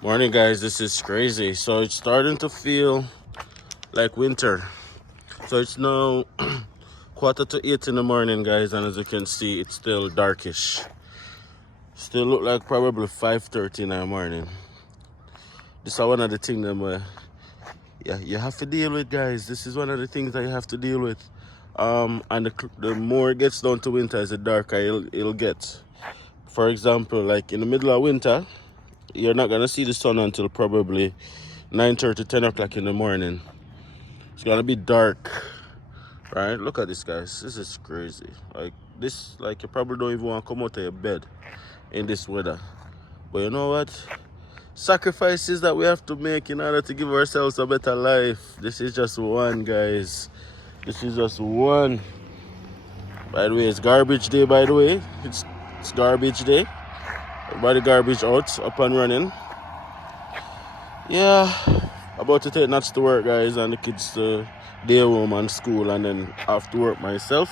Morning, guys. This is crazy. So it's starting to feel like winter. So it's now 7:45 in the morning, guys, and as you can see, it's still darkish. Still look like probably 5:30 in the morning. This is one of the things that you have to deal with, guys. This is one of the things that you have to deal with. And the more it gets down to winter, the darker it'll get. For example, like in the middle of winter, you're not gonna see the sun until probably 9:30, 10 o'clock in the morning. It's gonna be dark, right? Look at this, guys. This is crazy. Like this, like you probably don't even want to come out of your bed in this weather. But you know what? Sacrifices that we have to make in order to give ourselves a better life. This is just one, guys. This is just one. By the way, it's garbage day. By the way, it's garbage day. Everybody garbage out, up and running. Yeah, about to take Nats to work, guys, and the kids to day home and school, and then off to work myself.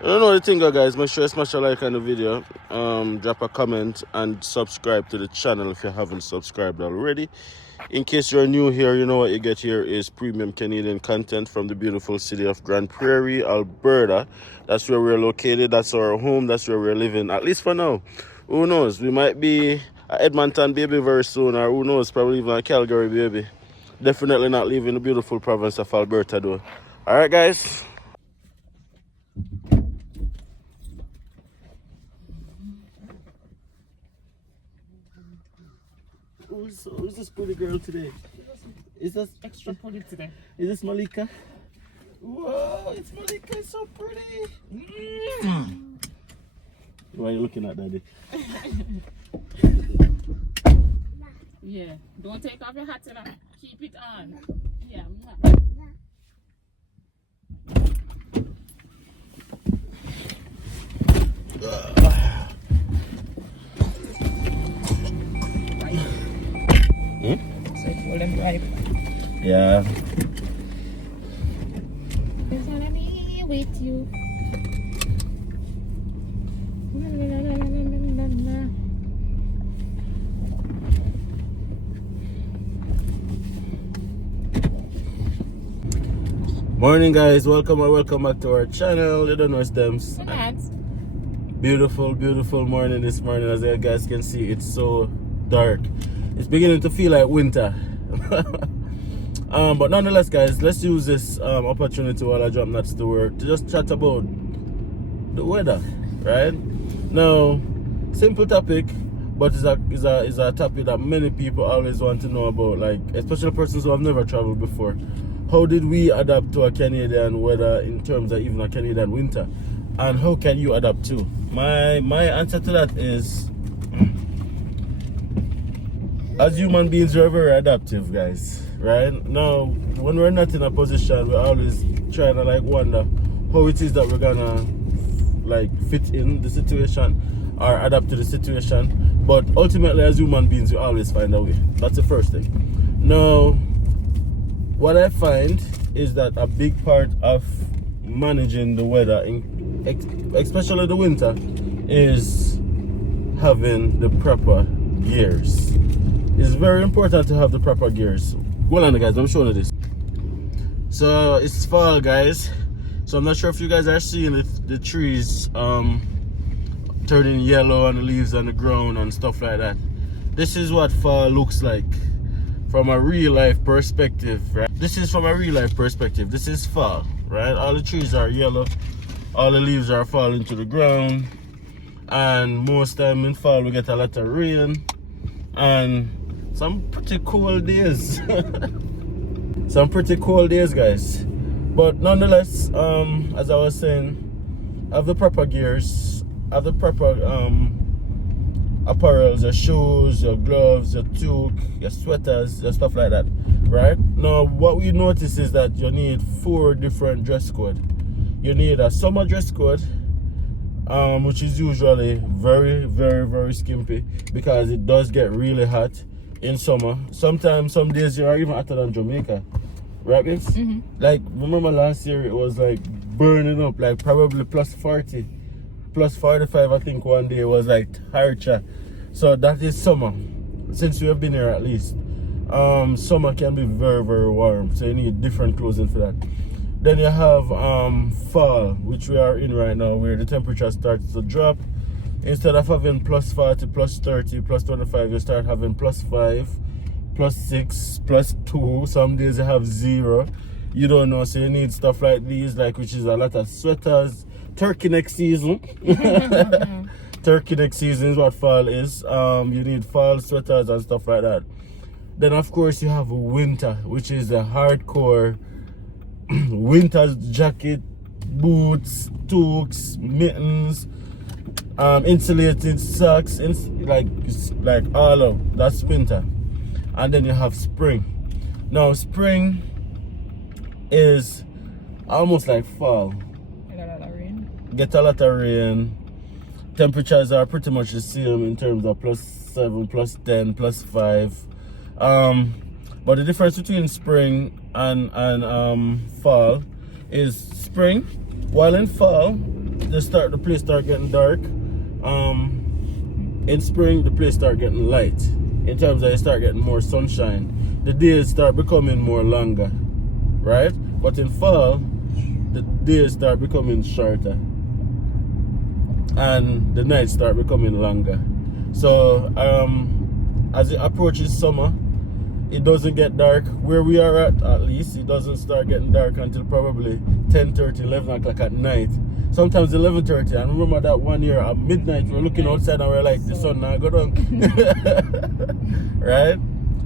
I don't know the thing, guys. Make sure you smash a like on the video, drop a comment, and subscribe to the channel if you haven't subscribed already. In case you're new here, you know what you get here is premium Canadian content from the beautiful city of Grande, Prairie, Alberta. That's where we're located. That's our home. That's where we're living, at least for now. Who knows? We might be a Edmonton baby very soon, or who knows, probably even a Calgary baby. Definitely not leaving the beautiful province of Alberta, though. All right, guys. Who's this pretty girl today? Is this Extra pretty today. Is this Malika? Whoa, it's Malika. It's so pretty. Why are you looking at Daddy? Yeah. Don't take off your hat, you know. Keep it on. Yeah. So if you them ripe. Yeah. There's gonna be with you. Morning, guys. Welcome back to our channel. You don't know it's them. Beautiful morning this morning. As you guys can see, it's so dark. It's beginning to feel like winter. But nonetheless, guys, let's use this opportunity while I drop Nats to work to just chat about the weather, right? Now, simple topic, but it's a topic that many people always want to know about, like especially persons who have never traveled before. How did we adapt to a Canadian weather in terms of even a Canadian winter? And how can you adapt too? My answer to that is, as human beings, we're very adaptive, guys, right? Now, when we're not in a position, we're always trying to like wonder how it is that we're gonna like fit in the situation or adapt to the situation. But ultimately, as human beings, we always find a way. That's the first thing. Now, what I find is that a big part of managing the weather, especially the winter, is having the proper gears. It's very important to have the proper gears. Go on, guys, I'm showing you this. So it's fall, guys. So I'm not sure if you guys are seeing the trees turning yellow and the leaves on the ground and stuff like that. This is what fall looks like from a real life perspective, right? This is from a real life perspective. This is fall, right? All the trees are yellow, all the leaves are falling to the ground, and most time in fall we get a lot of rain and some pretty cold days. Some pretty cold days, guys. But nonetheless, as I was saying, have the proper gears, have the proper apparels, your shoes, your gloves, your toque, your sweaters, your stuff like that, right? Now, what we notice is that you need 4 different dress code. You need a summer dress code, which is usually very skimpy because it does get really hot in summer. Sometimes, some days you are even hotter than Jamaica, right, babes? Mm-hmm. Like, remember last year it was like burning up, like probably plus 40, plus 45. I think one day it was like torture. So that is summer. since we have been here at least, summer can be very, very warm. So you need different clothing for that. Then you have fall, which we are in right now, where the temperature starts to drop. Instead of having plus 40, plus 30, plus 25, you start having plus 5, plus 6, plus 2. Some days you have 0. You don't know, so you need stuff like these, like, which is a lot of sweaters. Turkey neck season. Turkey neck season is what fall is. You need fall sweaters and stuff like that. Then of course you have winter, which is a hardcore winter jacket, boots, toques, mittens, insulated socks, like all of that's winter. And then you have spring. Now spring is almost like fall. Get a lot of rain. Temperatures are pretty much the same in terms of plus 7, plus 10, plus 5. But the difference between spring and fall is spring, while in fall the place start getting dark. In spring the place start getting light. In terms of you start getting more sunshine. The days start becoming more longer, right? But in fall the days start becoming shorter and the nights start becoming longer. So as it approaches summer, it doesn't get dark where we are at least. It doesn't start getting dark until probably 10:30, 11 o'clock at night. Sometimes 11:30. And remember that one year at midnight we're looking outside and we're like, the sun now go down. Right?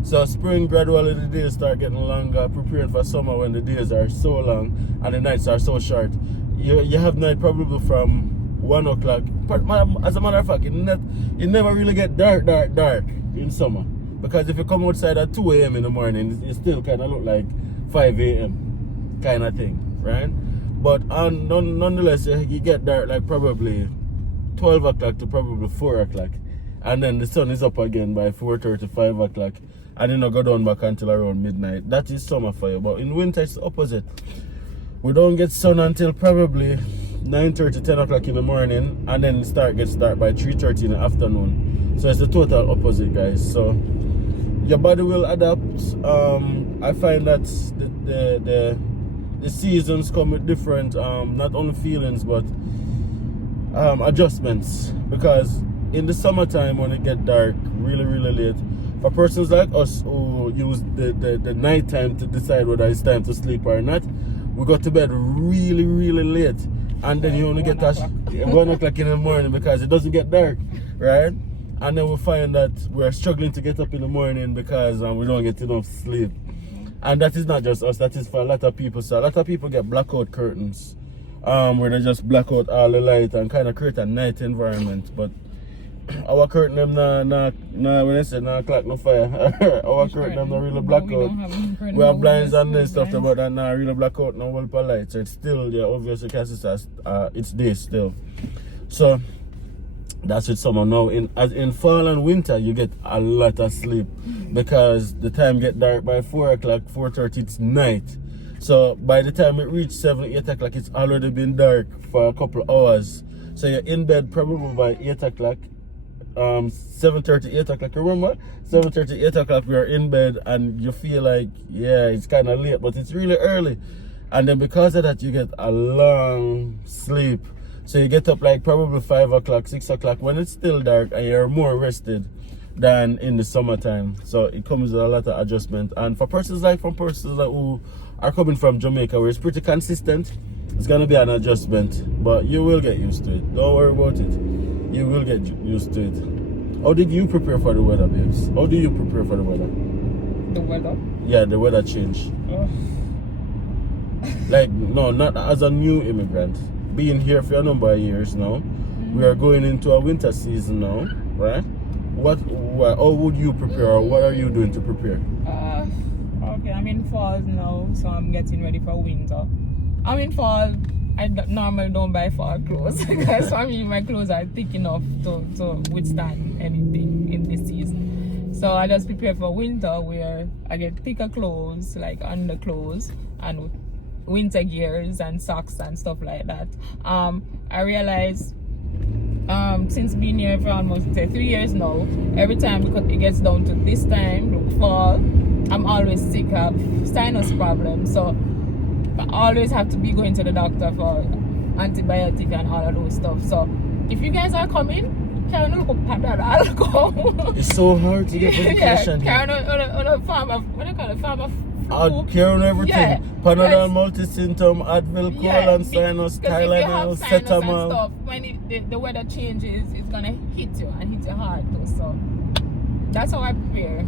So spring, gradually the days start getting longer, preparing for summer when the days are so long and the nights are so short. You have night probably from 1 o'clock. As a matter of fact, it never really get dark in summer. Because if you come outside at 2 a.m. in the morning, it still kind of look like 5 a.m. kind of thing, right? But nonetheless, you get dark like probably 12 o'clock to probably 4 o'clock. And then the sun is up again by 4:30, 5 o'clock. And then go down back until around midnight. That is summer for you. But in winter, it's the opposite. We don't get sun until probably 9:30, 10 o'clock in the morning. And then get start by 3:30 in the afternoon. So it's the total opposite, guys. So your body will adapt. I find that the seasons come with different, not only feelings, but adjustments. Because in the summertime, when it gets dark really, really late, for persons like us who use the night time to decide whether it's time to sleep or not, we go to bed really, really late. And then you only get 1 o'clock in the morning because it doesn't get dark, right? And then we find that we're struggling to get up in the morning because we don't get enough sleep. And that is not just us, that is for a lot of people. So a lot of people get blackout curtains, where they just black out all the light and kind of create a night environment. But our curtain them when I say no clock no fire. Our curtain them not really black out. We have blinds and this stuff, but that not really black out no whole light. So it's still, yeah, obviously you can see it's day still. So that's with summer. Now in fall and winter you get a lot of sleep because the time get dark by 4 o'clock, 4:30 it's night. So by the time it reaches 7, 8 o'clock it's already been dark for a couple of hours. So you're in bed probably by 8 o'clock. 7:30, 8 o'clock, remember? 7:30, 8 o'clock we are in bed and you feel like, yeah, it's kind of late, but it's really early. And then because of that you get a long sleep. So you get up like probably 5 o'clock, 6 o'clock when it's still dark and you're more rested than in the summertime. So it comes with a lot of adjustment. And for persons who are coming from Jamaica where it's pretty consistent, it's going to be an adjustment. But you will get used to it. Don't worry about it. You will get used to it. How did you prepare for the weather, babes? How do you prepare for the weather? The weather? Yeah, the weather change. Like, no, not as a new immigrant. Being here for a number of years now, we are going into a winter season now, right? How would you prepare, or what are you doing to prepare? Okay, I'm in fall now, so I'm getting ready for winter. I'm in fall. I normally don't buy fall clothes because for me my clothes are thick enough to withstand anything in this season. So I just prepare for winter where I get thicker clothes like underclothes and winter gears and socks and stuff like that. I realize since being here for almost 3 years now, every time it gets down to this time, fall, I'm always sick of sinus problems. So I always have to be going to the doctor for antibiotic and all of those stuff. So if you guys are coming, can you look up that? I'll go. It's so hard to get medication. Yeah, can on a farm of, what do you call it, farm of Care on everything. Yeah, Panadol, multi-symptom, Advil, colon, sinus, Tylenol, Cetamol. When the weather changes, it's gonna hit you and hit you hard too. So that's how I prepare.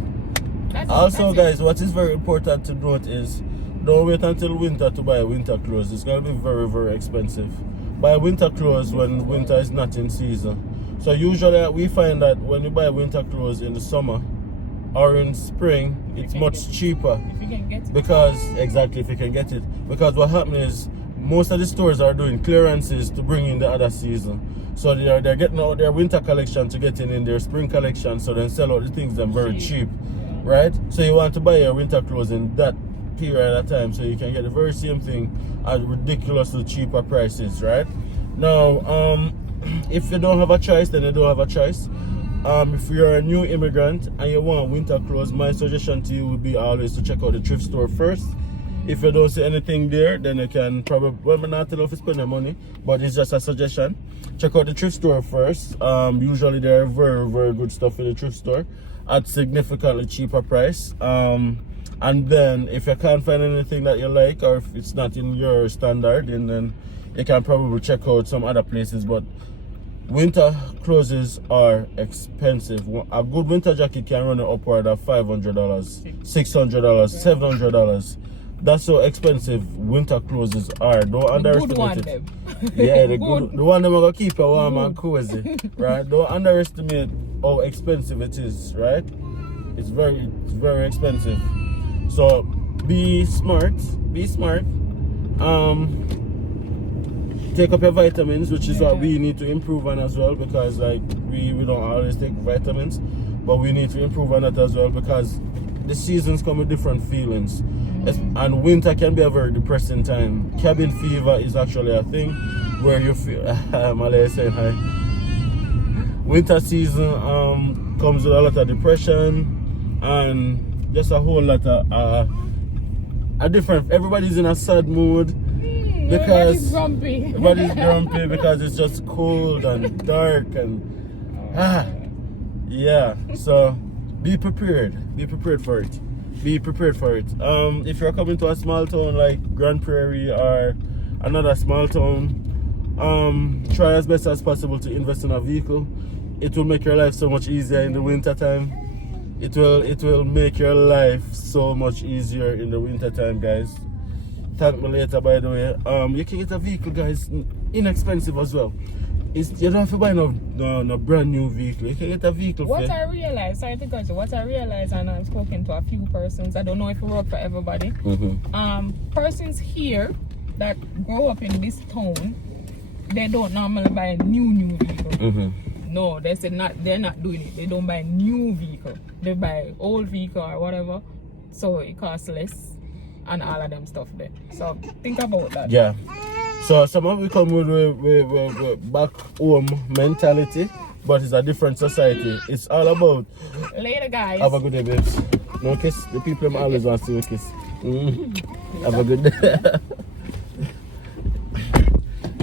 Also, guys, what is very important to note is don't wait until winter to buy winter clothes. It's gonna be very, very expensive. Buy winter clothes when winter is not in season. So usually we find that when you buy winter clothes in the summer or in spring, it's much cheaper. If you can get it. Because, exactly, if you can get it. Because what happens is, most of the stores are doing clearances to bring in the other season. So they're getting out their winter collection to get in their spring collection, so then sell out the things them very cheap. Right? So you want to buy your winter clothes in that period of time, so you can get the very same thing at ridiculously cheaper prices, right? Now, if you don't have a choice, then you don't have a choice. If you're a new immigrant and you want winter clothes, my suggestion to you would be always to check out the thrift store first. If you don't see anything there, then you can probably, well, I'm not telling you if you spend your money, but it's just a suggestion. Check out the thrift store first. Usually there are very, very good stuff in the thrift store at significantly cheaper price. And then if you can't find anything that you like, or if it's not in your standard, then you can probably check out some other places. But winter clothes are expensive. A good winter jacket can run upward of $500, $600, $700. That's how expensive winter clothes are. Don't underestimate it. Yeah, the one them are gonna keep you warm and cozy, right? Don't underestimate how expensive it is, right? It's very expensive. So be smart. Take up your vitamins, which is what we need to improve on as well, because like we don't always take vitamins, but we need to improve on that as well, because the seasons come with different feelings. And winter can be a very depressing time. Cabin fever is actually a thing where you feel Malay saying hi. Winter season comes with a lot of depression and just a whole lot of a different, everybody's in a sad mood. Because everybody's grumpy because it's just cold and dark and yeah. So be prepared for it. If you're coming to a small town like Grande Prairie or another small town, try as best as possible to invest in a vehicle. It will make your life so much easier in the winter time. It will make your life so much easier in the winter time, guys. Thank me later, by the way. You can get a vehicle, guys, inexpensive as well. You don't have to buy no brand new vehicle. You can get a vehicle. What I realized, and I've spoken to a few persons, I don't know if it works for everybody. Persons here that grow up in this town, they don't normally buy a new vehicle. No, they're not doing it. They don't buy new vehicle. They buy old vehicle or whatever, so it costs less. And all of them stuff there. So think about that. Yeah. So some of we come with back home mentality, but it's a different society. It's all about. Later, guys. Have a good day, babes. No kiss. The people always want to see a kiss. Have a good day.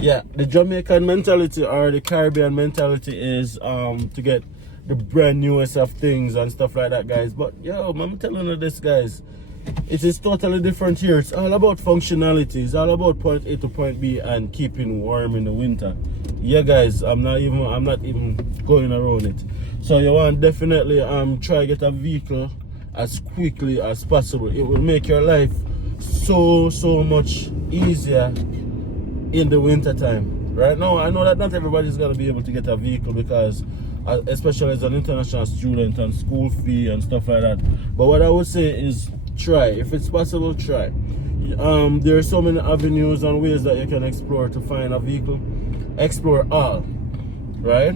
Yeah, the Jamaican mentality or the Caribbean mentality is to get the brand newest of things and stuff like that, guys. But yo, I'm telling you this, guys. It is totally different here. It's all about functionality. It's all about point A to point B and keeping warm in the winter. Yeah, guys, I'm not even going around it. So you want definitely try get a vehicle as quickly as possible. It will make your life so much easier in the winter time. Right now, I know that not everybody's gonna be able to get a vehicle because especially as an international student and school fee and stuff like that. But what I would say is try. If it's possible, try. There are so many avenues and ways that you can explore to find a vehicle. Explore all, right?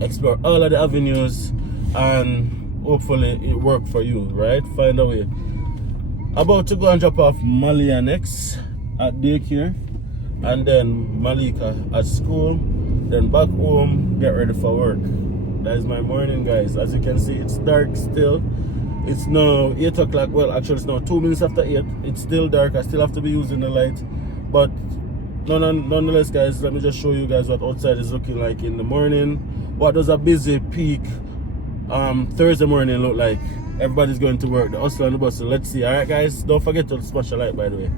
Explore all of the avenues and hopefully it work for you, right? Find a way. About to go and drop off Malia next at daycare and then Malika at school. then back home, get ready for work. That is my morning, guys. As you can see, it's dark still. It's now 8 o'clock. Well, actually, it's now 2 minutes after 8. It's still dark. I still have to be using the light. But nonetheless, guys, let me just show you guys what outside is looking like in the morning. What does a busy peak Thursday morning look like? Everybody's going to work. The hustle and the bustle. Let's see. Alright, guys. Don't forget to smash a like, by the way.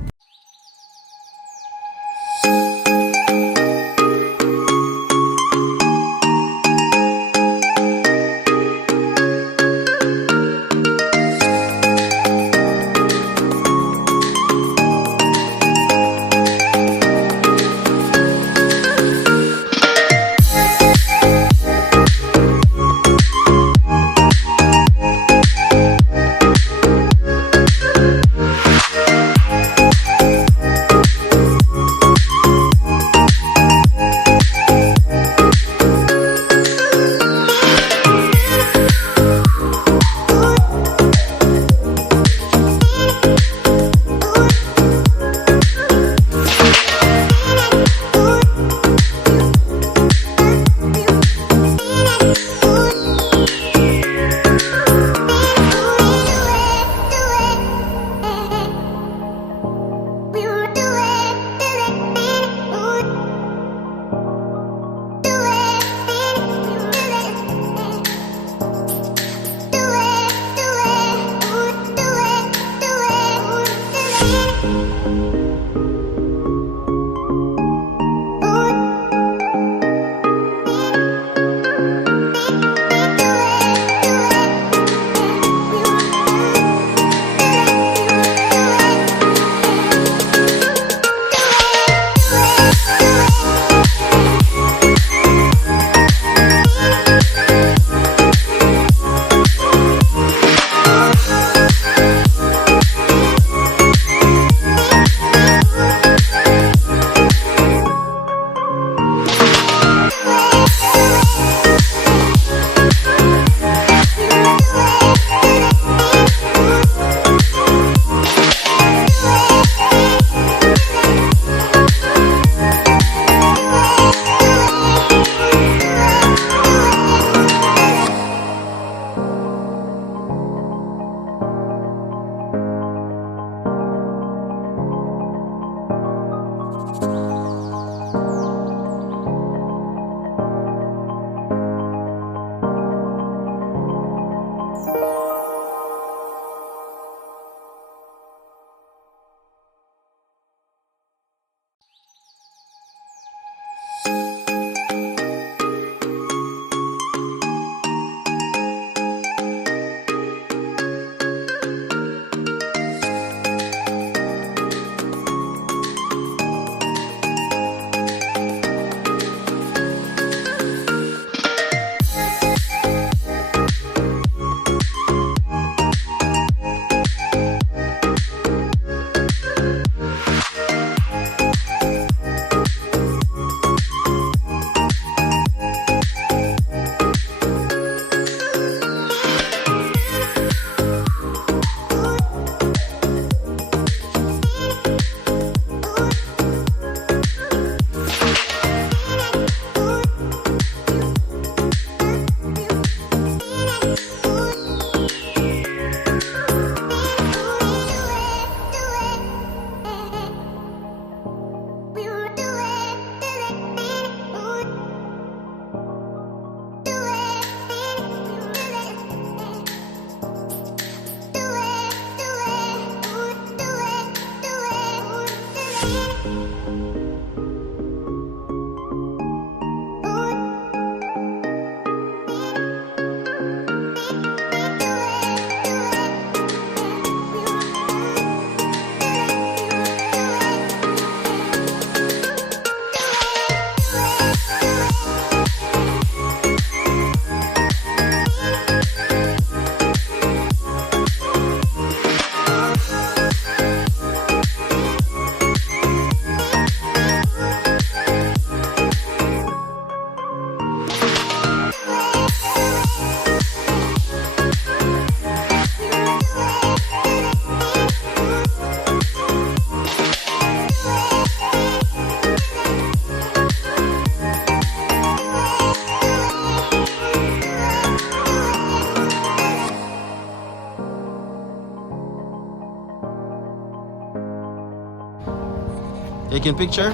Taking picture?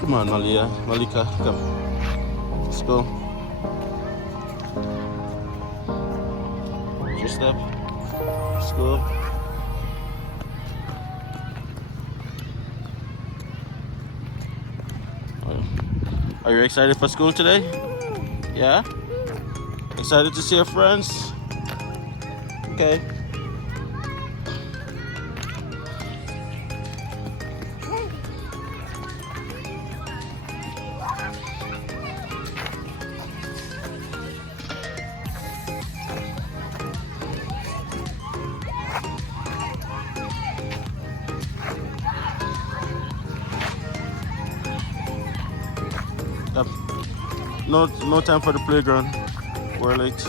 Come on, Malika, come. Let's go. Watch your step. Let's go. Are you excited for school today? Yeah? Excited to see your friends? Okay. Yep. No time for the playground. We're late.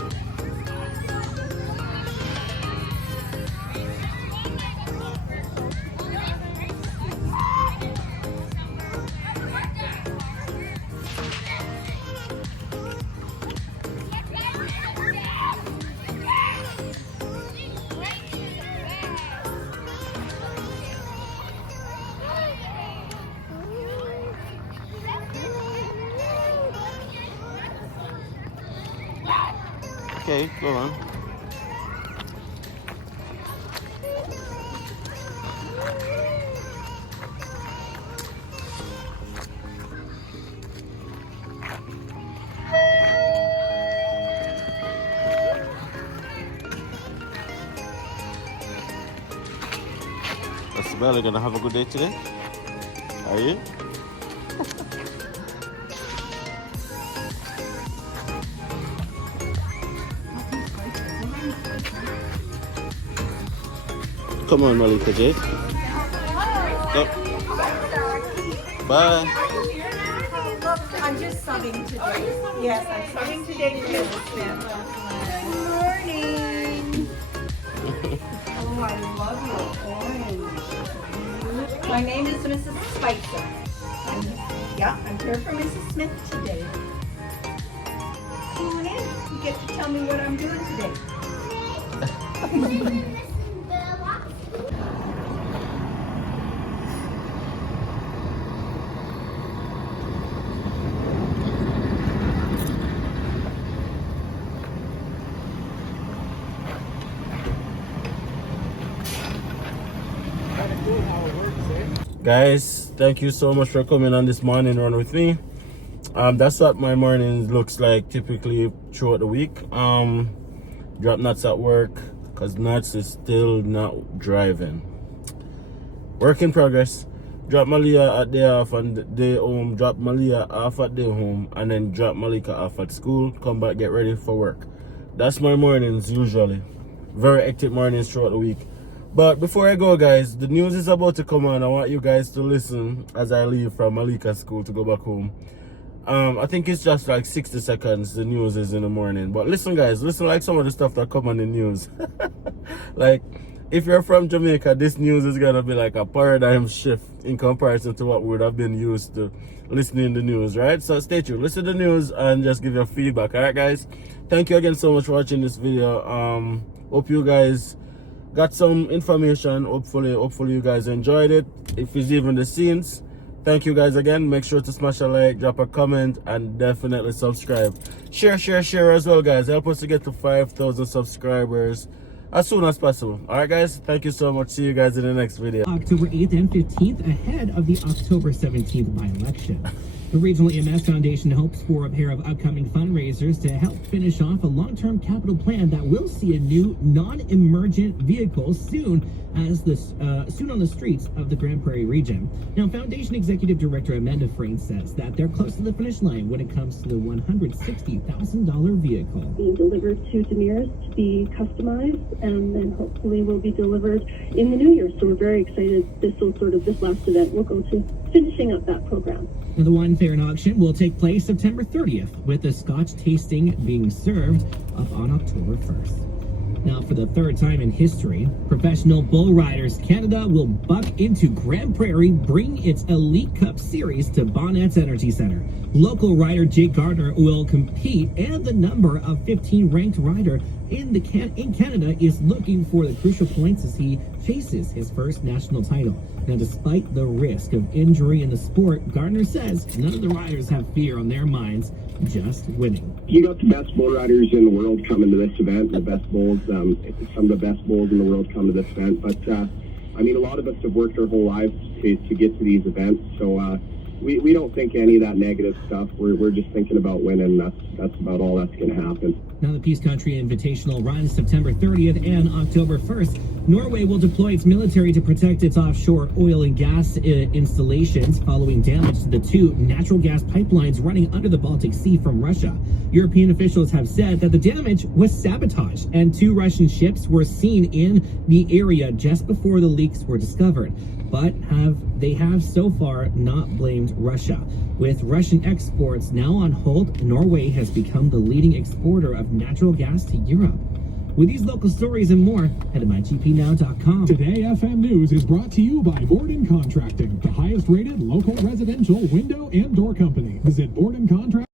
Okay, go on. That's Bella gonna have a good day today? Are you? Come on, Malika J. Yep. Bye. I'm just subbing today. Yes, I'm subbing today to Good morning. Oh, I love your orange. My name is Mrs. Spicer. I'm here for Mrs. Smith today. Come on in. You get to tell me what I'm doing today. Guys, thank you so much for coming on this morning run with me. That's what my morning looks like typically throughout the week. Drop nuts at work because nuts is still not driving. Work in progress. Drop Malia at day off and day home. Drop Malia off at day home, and then drop Malika off at school. Come back, get ready for work. That's my mornings usually. Very hectic mornings throughout the week. But before I go, guys, the news is about to come on. I want you guys to listen as I leave from Malika's school to go back home. I think it's just like 60 seconds the news is in the morning. But listen, guys, listen like some of the stuff that come on the news. Like, if you're from Jamaica, this news is going to be like a paradigm shift in comparison to what we would have been used to listening to the news, right? So stay tuned. Listen to the news and just give your feedback. All right, guys? Thank you again so much for watching this video. Hope you guys got some information. Hopefully you guys enjoyed it. If it's even the scenes, thank you guys again. Make sure to smash a like, drop a comment, and definitely subscribe. Share as well, guys. Help us to get to 5,000 subscribers as soon as possible. All right, guys, thank you so much. See you guys in the next video. October 8th and 15th, ahead of the October 17th by-election. The Regional EMS Foundation hopes for a pair of upcoming fundraisers to help finish off a long-term capital plan that will see a new non-emergent vehicle soon on the streets of the Grand Prairie region. Now, Foundation Executive Director Amanda Frayne says that they're close to the finish line when it comes to the $160,000 vehicle. Being delivered to DeMears to be customized, and then hopefully will be delivered in the new year. So we're very excited. This last event will go to finishing up that program. Now, the wine fair and auction will take place September 30th, with the Scotch tasting being served up on October 1st. Now, for the third time in history, Professional Bull Riders Canada will buck into Grande Prairie, bring its Elite Cup Series to Bonnet's Energy Centre. Local rider Jake Gardner will compete, and the number of 15 ranked rider in Canada is looking for the crucial points as he faces his first national title. Now, despite the risk of injury in the sport, Gardner says none of the riders have fear on their minds, just winning. You got the best bull riders in the world coming to this event, the best bulls, some of the best bulls in the world come to this event. But, I mean, a lot of us have worked our whole lives to get to these events, so we don't think any of that negative stuff. We're just thinking about winning. That's about all that's going to happen. Now, the Peace Country Invitational runs September 30th and October 1st. Norway will deploy its military to protect its offshore oil and gas installations following damage to the two natural gas pipelines running under the Baltic Sea from Russia. European officials have said that the damage was sabotage, and 2 Russian ships were seen in the area just before the leaks were discovered. But they have so far not blamed Russia. With Russian exports now on hold, Norway has become the leading exporter of natural gas to Europe. With these local stories and more, head to mygpnow.com. Today FM News is brought to you by Borden Contracting, the highest rated local residential window and door company. Visit Borden Contracting.